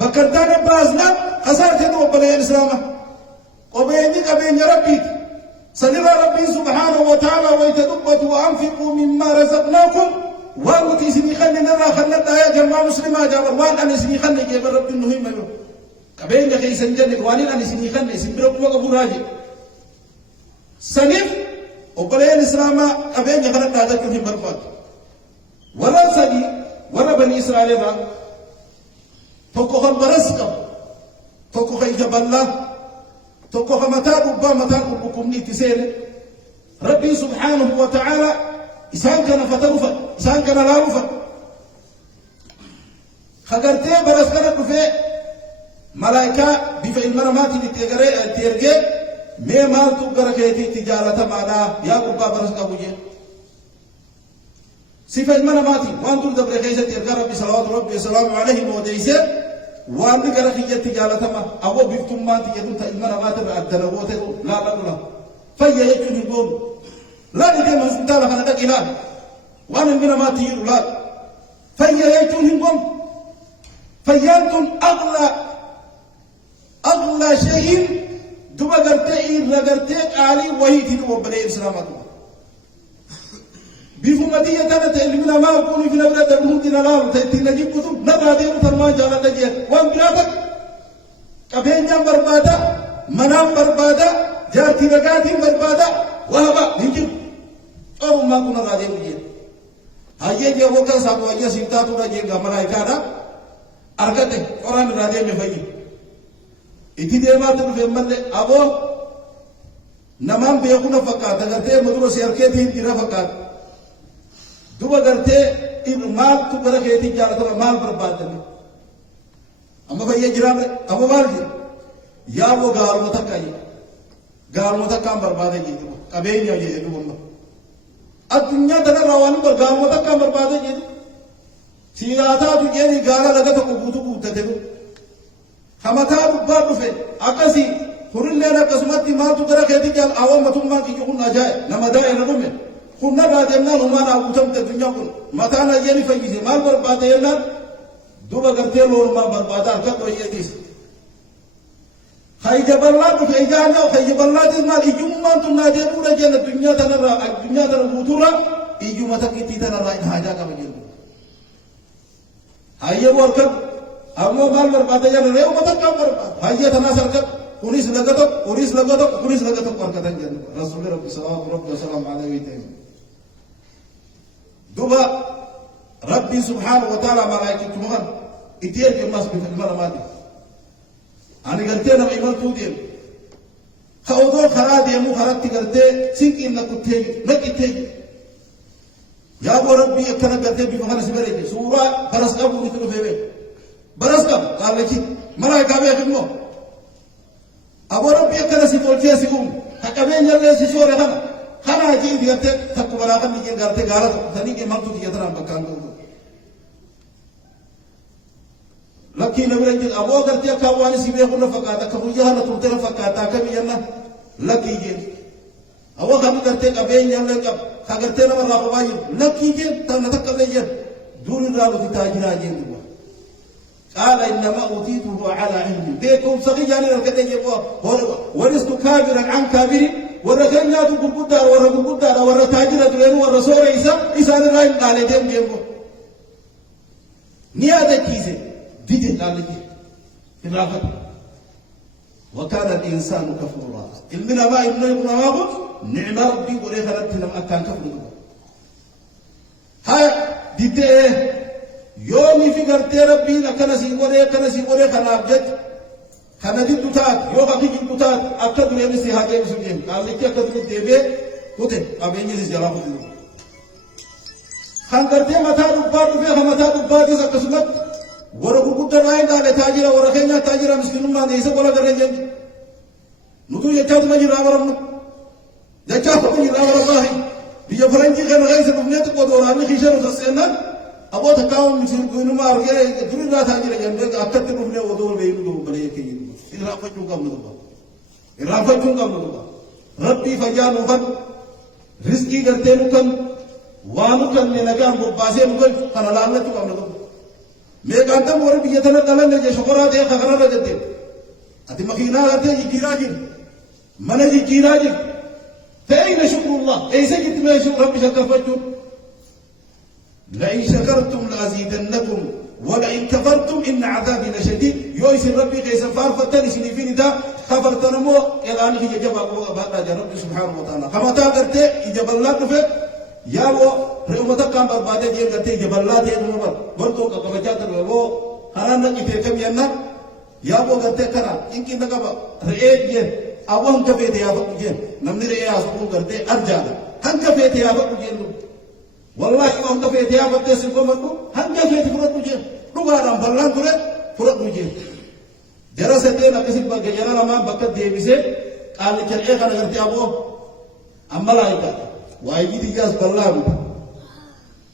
بكرتان بازنا خسارة وبلي الإسلام وبيني كبين ربي سلم ربي سبحانه وتعالى ويتدبت وأنفقوا مما رزقناكم وأن تسمي خلنا نرى خلنا يا جماعة مسلمة جابر وأن أنا سمي خلنا جابر ربي النهيم يقول كبين لكي سنجن وأن أنا سمي خلنا سمي ربي وقبو راجي سنف وبلي الإسلام كبين خلنا هذا كنهم برفات ولا سدي ولا بني إسرائيل توكو خبرسكم توكو خيجب الله توكو خمتاب با متاكم بكم نيتسين ربي سبحانه وتعالى إسان كان فترفا إسان كان لا رفا خقرتي برسكنا في ملائكة بفعل المرمات تيرجي مي مال تقرأ تجارة معنا يا قبا برسكا بوجه صفة المرمات وانتو دبر خيسة تيرجي ربي صلوات ربي السلام عليه وديسه وان بقرا خيجة تجارة ما أبو بيفتم ما تيجون تإلمنا ما تبع الدنوات لا لا لا فيا يجون يقول لا يجي من سلطان خنا تكلا وان بنا ما تيجون لا فيا يجون يقول فيانتم أغلى شيء دوما قرتي رقرتي علي وهي تدو بني إسلامات بفمتية كانت إلمنا ما أكون في نبرة تبهم تنالال تنجيب كتب نبرة دير ترمان جالا تجيه وان براتك كبين جام بربادا منام بربادا جارتي رقاتي بربادا وهبا نجيب أو ما كنا رادي مجيه هايه جيه وكا سابو هايه سيبتاتو رجيه غمرا إكادا أرغته قرآن رادي مفايي إتي ديما تنفي ملي أبو نمان بيكونا فقات أغرتي مدرو سياركي تيرا فقات دوبا غرتي مال تبرا كيتي جارتا مال برباد اما بھیا جرام اما مال جي يا وہ گال متکا برباد ہے جی ابے نہیں ہے تو بولنا الدنيا دنا روان پر گال متکا برباد ہے جی سیدا تھا تو یہ گالا لگا تو بوتو بوتتے تھے ہم تھا باب فے اکسی خرل لینا قسمت دی مال تبرا کیتي جال اول متم ما کی جو نہ جائے نہ مدائے نہ میں كنا بعدنا نمان أبوتهم الدنيا كن متانا يني فيجي مال بربادينا دوبا قرتين لون ما بربادا كتو يديس خيج بالله بخيجانا وخيج بالله دي مال يجوم ما تنادي بولا جل الدنيا تنرى الدنيا تنرى بوتورا يجوم تكتي تنرى إن حاجة كمجيل هاي وركب أمو مال بربادينا ريو متكام برباد هاي تناسر كب पुलिस लगतो परकतन जन रसूल रब्बी सल्लल्लाहु अलैहि वसल्लम عليه دوبا ربي سبحانه وتعالى ملائكة تمهن اتير كماس بفعل مادي أنا قلتنا بإيمان تودين خاودو خرادي مو خرادتي قلتي سينك إنك تيجي يا أبو ربي أكنا قلتي بفعل سبريجي سورة برسكب ونتلو فيه برسكب قال لك ملائكة بيخدمو أبو ربي أكنا سيفولتي سيقوم حكمين يلي سيشوري خنا جيل ديته تكبر أكن نيجي غارته غارت ثاني كي مالتو ديته ترى بكان دو لكن نبرة جيل أبو غارته كواني سيبيه كنا فكاتا كبوجا هلا ترتلا فكاتا كم يلا لكن جيل أبو غارته كبين يلا كب خارته نما رابواي لكن جيل تنا تكلم جيل دور الرالو تاجنا جيل قال إنما أوتيته على علم بيكم صغير يعني الكتاب يبغى ورثت كابرا عن كابر وركنا تقول قدار ورتاجر تقول ورسول إيسا الرأي قال جم جمو نيادة كيسة ديجن قال جي إنرافت وكان الإنسان كفورا إلمنا ما نعم ربي وليه خلتنا أكان كفورا هاي ديته يومي في قرتي ربي لكنا سيقولي خناب جد خنا دي دوتات يوغا كي دوتات أكتر من سي حاجة مسلمين قال لك أكتر من ديبه كوتة أبيني سي جلاب كوتة خان قرتي متى دبار دبي هم متى دبار دي سكسمت ورقو كوتة راين قال تاجرا ورخينا تاجرا مسكينون ما ديسا ولا كرنجن نتو يجاد ما يراورم يجاد ما يراورم الله بيجفرنجي كان غير سببنيت قدوراني خيشة وتسينا أبو تكاون مثل كونوا ما أرجع دوري لا تاجر جنبك أكتر تقولنا ودور بينو بليه كي إرافة كم نضبا ربي فجأة نفن رزقي करते नुकन वानु करने लगा हम बासे मुगल कनालान ने तो कम नदो ميقان تم ورب يتنقل لنا شقرات يا خقرات الدين أتي مخينا أتي جيراجل من جيراجل فأين شكر الله؟ أي سجد ما شكر ربي شكفتون لئن شكرتم لأزيدنكم ولئن كفرتم إن عذابي لشديد يويس ربي كيس فارفتني سنفين دا كفرتنا مو إلى أن يجب الله بعد ربي سبحانه وتعالى كما تقدرت يجب الله كفر يا وہ رحمتك كان بربادة ديال قتي جب الله ديال نمبر برضو كبجات الرو هرانا كيفكم ينا يا وہ قتي كنا إنك نكبا رئيس ديال أبوهم كفيت يا بق ديال نمني رئيس أسبوع قتي أرجع هم كفيت يا بق ديال والله يوم كفيت يا بق ديال سكوا منو هم كفيت فرق ديال رجعنا بلان كله فرق ديال جرا سدينا كسب بق جرا لما بق ديال بيسه قال كريه كنا قتي أبو أملايكا وايجي تجاز بالله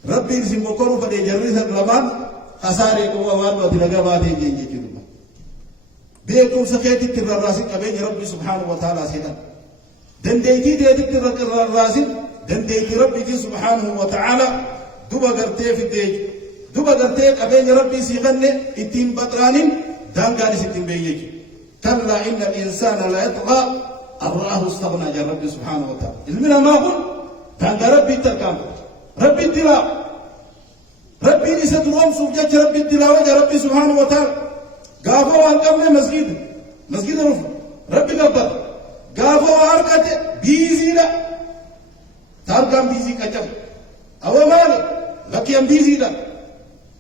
ربي يرسم مكانه فدي جريس الرمان خسارة كوا وان وتلقى بعد يجي كذا بيكون سكيت الراسين كبين ربي سبحانه وتعالى سيدا دنديتي ديتك الراسين دنديتي ربي سبحانه وتعالى دوبا قرتي في الديج دوبا قرتي كبين ربي سيغني اتين بدرانين دانغاني ستين بيجي كلا إن الإنسان لا يطغى الراه استغنى جل ربي سبحانه وتعالى المنا ما قل كان ربي تركام ربي التلاوة ربي نسيت الأم سوجت ربي التلاوة ربي سبحانه وتعالى قافوا القبل مسجد رفع ربي قبل قافوا أركت بيزي لا تركام بيزي كتب أو مالي لكن بيزي لا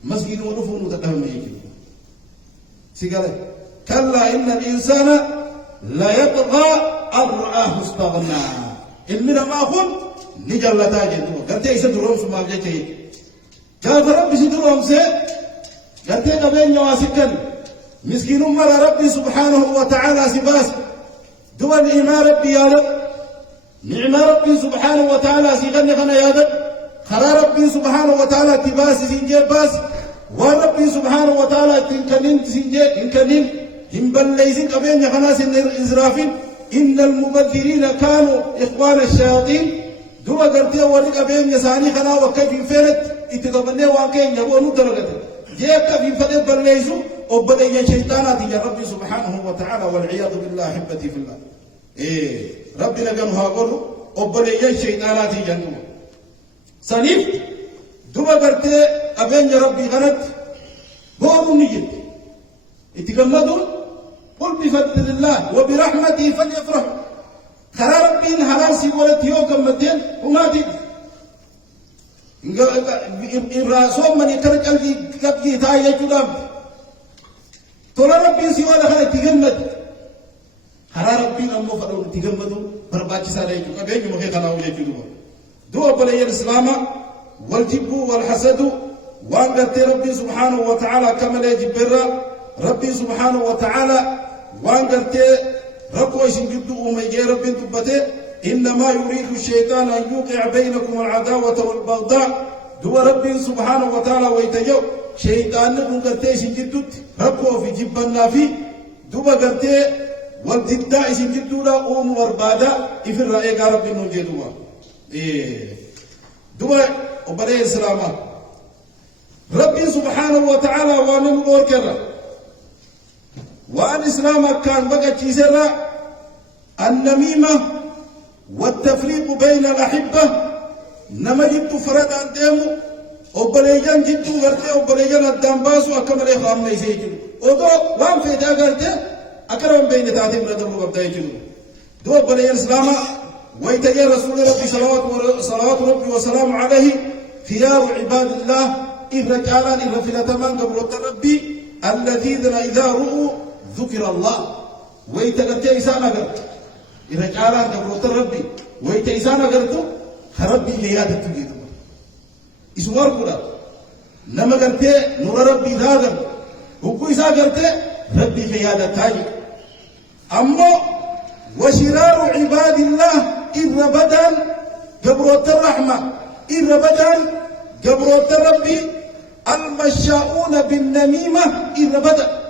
مسجد ورفع نتكلم يجي سيقال كلا إن الإنسان لا يطغى أن رآه استغنى المنا ما هم نجال تاجد قرتي يسدرهم سما بجتي جاء ربي سدرهم سي قرتي قبين نواسكن مسكين مر ربي سبحانه وتعالى سباس دول إيمان ربي يا رب نعم ربي سبحانه وتعالى سيغني غنى يا رب خرى ربي سبحانه وتعالى تباس سنجي باس وربي سبحانه وتعالى تنكنين سنجي إنكنين هم بل ليسن قبين غنى سن إزرافين إن المبذرين كانوا إخوان الشياطين دوما قرتي ورق بين يساني خنا وكيف فيرت اتقبلني واقين يبونو درجة جيك في فتح بليسو وبدأ شيطانات يا ربي سبحانه وتعالى والعياذ بالله حبتي في الله ربنا كانوا هاقولوا وبدأ شيطانات جنوب سنيف دوما قرتي أبين يا ربي غلط قوموا نجد اتقمدوا قل بفضل الله وبرحمته فليفرحوا خرى ربي حلال سيولت يوكم مدين وما دي الرسول من يكرك قلبي كبكي تايا جلاب تولى ربي سيولت خلال تجمد خرى ربي أمو فلو تجمدوا برباكي سالي جلاب بين يمخي خلاو يجلوا دو بلي الإسلام والجب والحسد وانقرت ربي سبحانه وتعالى كما يجب ربي سبحانه وتعالى وانقرت ربو يسجد ومجي رب تبته إنما يريد الشيطان أن يوقع بينكم العداوة والبغضاء دو ربي سبحانه وتعالى ويتجو شيطان نقول قرتي سجدت ربو في جبنا في دو قرتي والضداء سجد لا أم وربادا إفر رأيك ربي نجدوا دو وبرئ السلام ربي سبحانه وتعالى ونقول كذا وأن إسلام كان بقى تيسرا النميمة والتفريق بين الأحبة نما جبت فرد أدامو وبليجان جبت ورته وبليجان الدمباس وأكمل إخوان ليس يجلو ودو وان في تاجرته أكرم بين تاتيم ردم وبدأ يجلو دو بليجان إسلام ويتجي رسول ربي صلوات ربي وسلام عليه خيار عباد الله إذ رجالا إذ فلتمان قبل ربي الذين إذا رؤوا ذكر الله ويتقرتي إسانا قرت إذا جعلا قبلت ربي ويتإسانا قرتو خربي ليادة تجيدو إسوار قرأ نما قرتي نور ربي ذاقر وكو إسا قرتي ربي ليادة تاجي أما وشرار عباد الله إذ بدان قبلت الرحمة إذ بدان قبلت ربي المشاؤون بالنميمة إذ بدان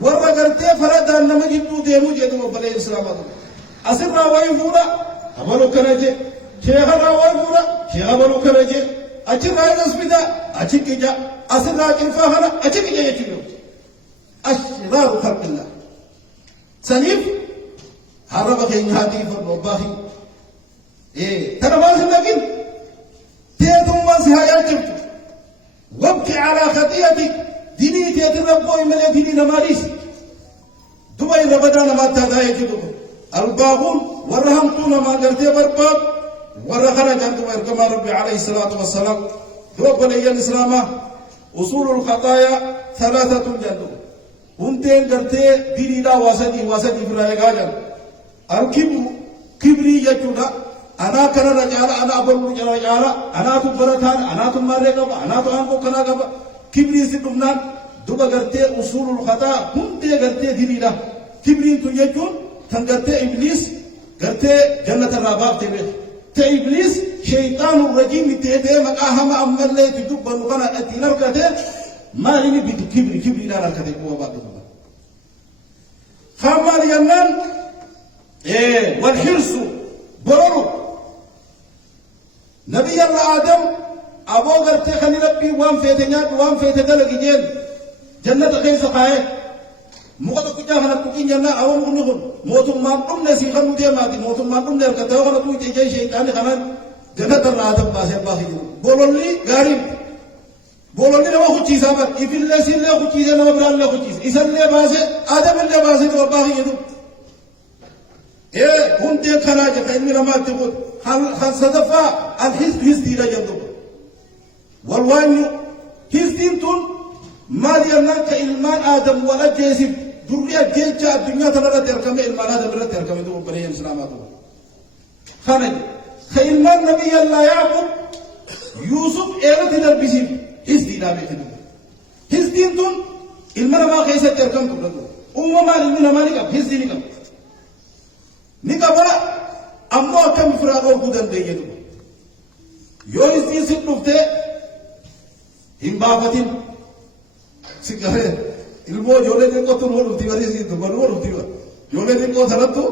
warra gartee faradaan nama jidduu deemuu jedhu obbolee islaamaatu asirraa wayii fuudha abaluu kana je sheekharraa wayii fuudha sheekha abaluu kana je أجر رايس بدا أجر كجا أسر راجل فاهنا أجر كجا يجيبه أشرار خلق الله سنيف هربك إن هذه فالرباخ إيه ترى ما سنقين تيتم ما سهايا جبت وابكي على خطيئتك ديني تيتربو إمالي ديني نماريس دبي ربدانا ما تادا يجيبه البابون ورهمتون ما قرتي برباب ورخنا جنت ويركما ربي عليه الصلاة والسلام دوب لي الإسلام أصول الخطايا ثلاثة جنت هنتين قرتي ديني لا واسدي فرايقا جنت الكبر كبري يجودا أنا كنا رجالا أنا أبو رجالا أنا تبرتان أنا تمارقب أنا تانكو كنا قب كبري سيدنا دوب قرتي أصول الخطايا هنتين قرتي ديني لا كبري تيجون تنقرتي إبليس قرتي جنة الرباب تبيه إبليس شيطان الرجيم تيتي مقاهم أما اللي تدب ونقنا أتينا ركته ما لني كبري لا ركته هو بعد الله فما لينان والحرص بررو نبي الله آدم أبو قرتي خلي ربي وام فيتنيات وام فيتدلق جيل جنة خيس قائه مقدر كجا خنا كوكين جنا أول مغنيون موتهم ما قمنا سيخن مديا ماتي موتهم ما قمنا كتاو خنا توي تيجي شيء كان خنا جنة الرادم باسه باخي بولولي غارين بولولي نما خو چیزا بات إفيل سيل له خو چیزا نما بران له خو چیز إسل له باسه آدم له باسه نما باخي يدو هم تيجي خنا جت إلمي نما تقول خل صدفة الحس دينا جندو والوانيو حس دين تون ما لينا كإلمان آدم ولا جيسب دريا جيجا الدنيا ترى تركم إلمان آدم لا تركم تو بني الإسلام هذا خانج خإلمان نبي الله يعقوب يوسف إيرة تدربيسين هز دينا بيتنا هز دين تون إلمان ما خيسة تركم تو ما إلمان ما نيكا هز دينيكا نيكا بلا أمو كم فراغو كودن ديجو يونس دين سبلوفته هم بافتين سكره ilmo jole din ko tun wolu tiwa disi to baru wolu tiwa jole din ko thalatto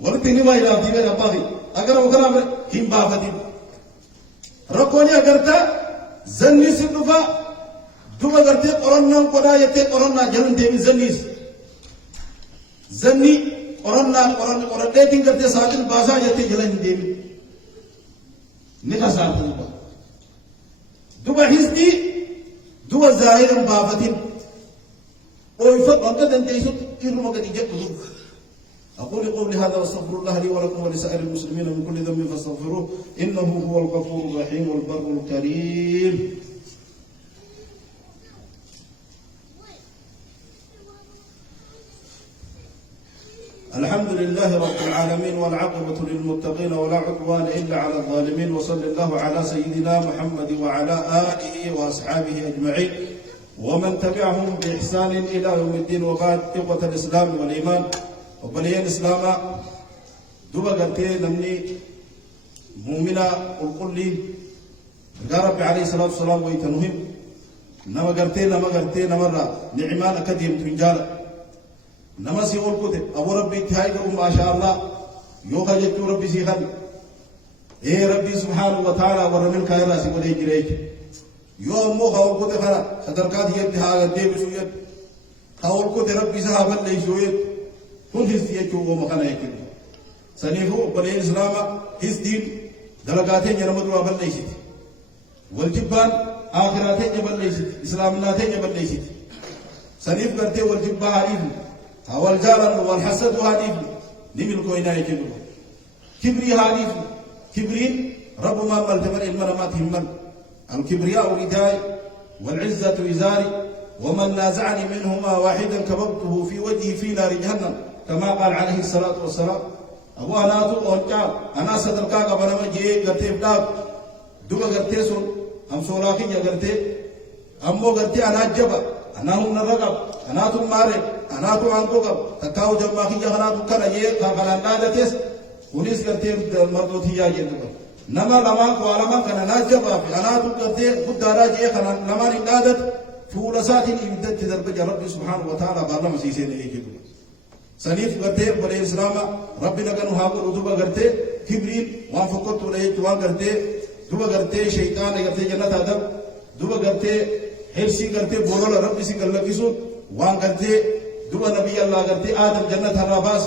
wolu tini mai la tiwa na pagi agar okara me himba fati rakoni agarta zanni sidufa duma garte qoronna koda yete qoronna jalun devi zanni qoronna qorode tin garte sadin basa yete jalan devi nika saatu duba hisdi duba zahiran bafatin ويفضل قد انتهيت كيرو ما قد يجبه أقول قولي هذا واستغفر الله لي ولكم ولسائر المسلمين من كل ذنب فاستغفروه إنه هو الغفور الرحيم والبر الكريم الحمد لله رب العالمين والعاقبة للمتقين ولا عدوان إلا على الظالمين وصلى الله على سيدنا محمد وعلى آله وأصحابه أجمعين ومن تبعهم بإحسان إلى يوم الدين وبعد إخوة الإسلام والإيمان وبني الإسلام دوبا قلتي نمني مؤمنة القلي قال ربي عليه الصلاة والسلام ويتنهم نما قلتي نمرة نعمان أكدهم تنجال نما سيقول كتب أبو ربي تهايكم ما شاء الله يوكا جدت ربي سيخل إيه ربي سبحانه وتعالى ورمين كايرا سيقول إيجي يوم مو خاول كده خلا صدركات يد ها دي بسويت خاول كده ربي صحابه لي سويت كل هستيه جو مكان هيك سنيفو بني الاسلام هز دين دلغاتين يرمد وابل ليست والجبان اخراتين جبل ليست اسلامناتين جبل ليست سنيف قرتي والجبا حريف هاول جارن والحسد حريف نمل كوينا هيك كبري حريف كبرين رب ما ملتمر المرمات همن الكبرياء رداي والعزة إزاري ومن نازعني منهما واحدا كببته في وجهي في نار جهنم كما قال عليه الصلاة والسلام أبو أنا أتوقع أنا صدركا قبل ما جي قرتي بلاد دوبا قرتي سون أم سولاخي قرتي أمو قرتي أنا جبا أنا هم نرقب أنا تمارك أنا تعنقب تكاو جماخي جهنا تكنا جي قال نادتس ونيس قرتي المردوتي يا جندوبا نما لما قوالما كان ناجبا في أنا تقدر قد راجع كان لما نقادت فولسات إبدت درب ربي سبحانه وتعالى بعد ما سيسين يجيب سنيف قرتي بني إسلام ربنا كانوا هاقول رتبة قرتي كبرين وانفقت ولا يجوا قرتي دوبا قرتي شيطان قرتي جنة هذا دوبا قرتي حرسي قرتي بورول رب سي قال لكيسون وان قرتي دوبا نبي الله قرتي آدم جنة الراباس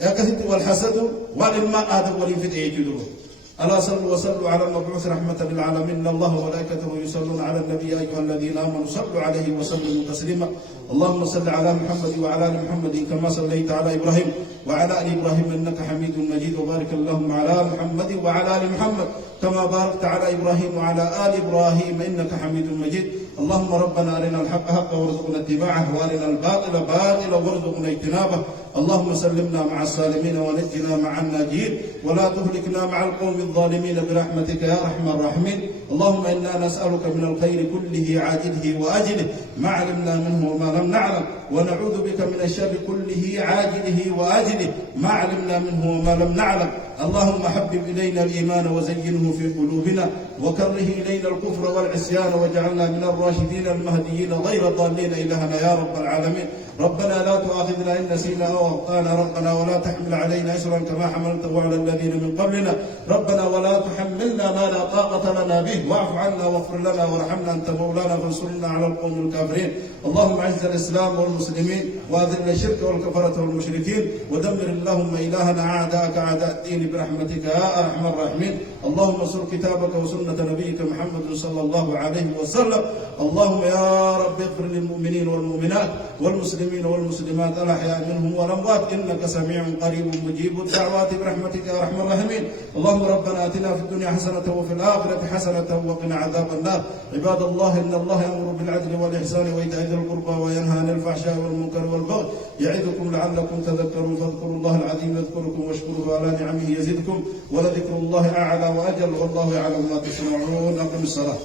يا كثير والحسد والماء آدم وليفت أيجدوا ألا صلوا وسلوا على المبعوث رحمة للعالمين إن الله وملائكته يصلون على النبي يا أيها الذين آمنوا صلوا عليه وسلموا تسليما اللهم صل على محمد وعلى آل محمد كما صليت على إبراهيم وعلى آل إبراهيم إنك حميد مجيد وبارك اللهم على محمد وعلى آل محمد كما باركت على إبراهيم وعلى آل إبراهيم إنك حميد مجيد اللهم ربنا أرنا الحق حقا وارزقنا اتباعه وأرنا الباطل باطلا وارزقنا اجتنابه اللهم سلمنا مع السالمين ونجنا مع الناجين ولا تهلكنا مع القوم الظالمين برحمتك يا أرحم الراحمين اللهم إنا نسألك من الخير كله عاجله وآجله ما علمنا منه وما لم نعلم ونعوذ بك من الشر كله عاجله وآجله ما علمنا منه وما لم نعلم اللهم حبب إلينا الإيمان وزينه في قلوبنا وكره إلينا الكفر والعصيان واجعلنا من الراشدين المهديين غير الضالين إلهنا يا رب العالمين ربنا لا تؤاخذنا إن نسينا أو أخطأنا ربنا ولا تحمل علينا إصرا كما حملته على الذين من قبلنا ربنا ولا تحملنا ما لا طاقة لنا به واعف عنا واغفر لنا وارحمنا أنت مولانا فانصرنا على القوم الكافرين اللهم أعز الإسلام والمسلمين وأذل الشرك والكفرة والمشركين ودمر اللهم إلهنا أعداءك أعداء الدين برحمتك يا أرحم الراحمين اللهم انصر كتابك وسنة نبيك محمد صلى الله عليه وسلم اللهم يا رب اغفر للمؤمنين والمؤمنات والمسلمين والمسلمات الأحياء منهم والأموات إنك سميع قريب مجيب الدعوات برحمتك يا أرحم الراحمين اللهم ربنا آتنا في الدنيا حسنة وفي الآخرة حسنة وقنا عذاب النار عباد الله إن الله يأمر بالعدل والإحسان وإيتاء ذي القربى وينهى عن الفحشاء والمنكر والبغي يعظكم لعلكم تذكرون فاذكروا الله العظيم يذكركم واشكروه على نعمه يزدكم ولذكر الله أعلى وأجل والله يعلم ما تصنعون أقم الصلاة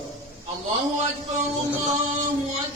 الله أكبر الله أكبر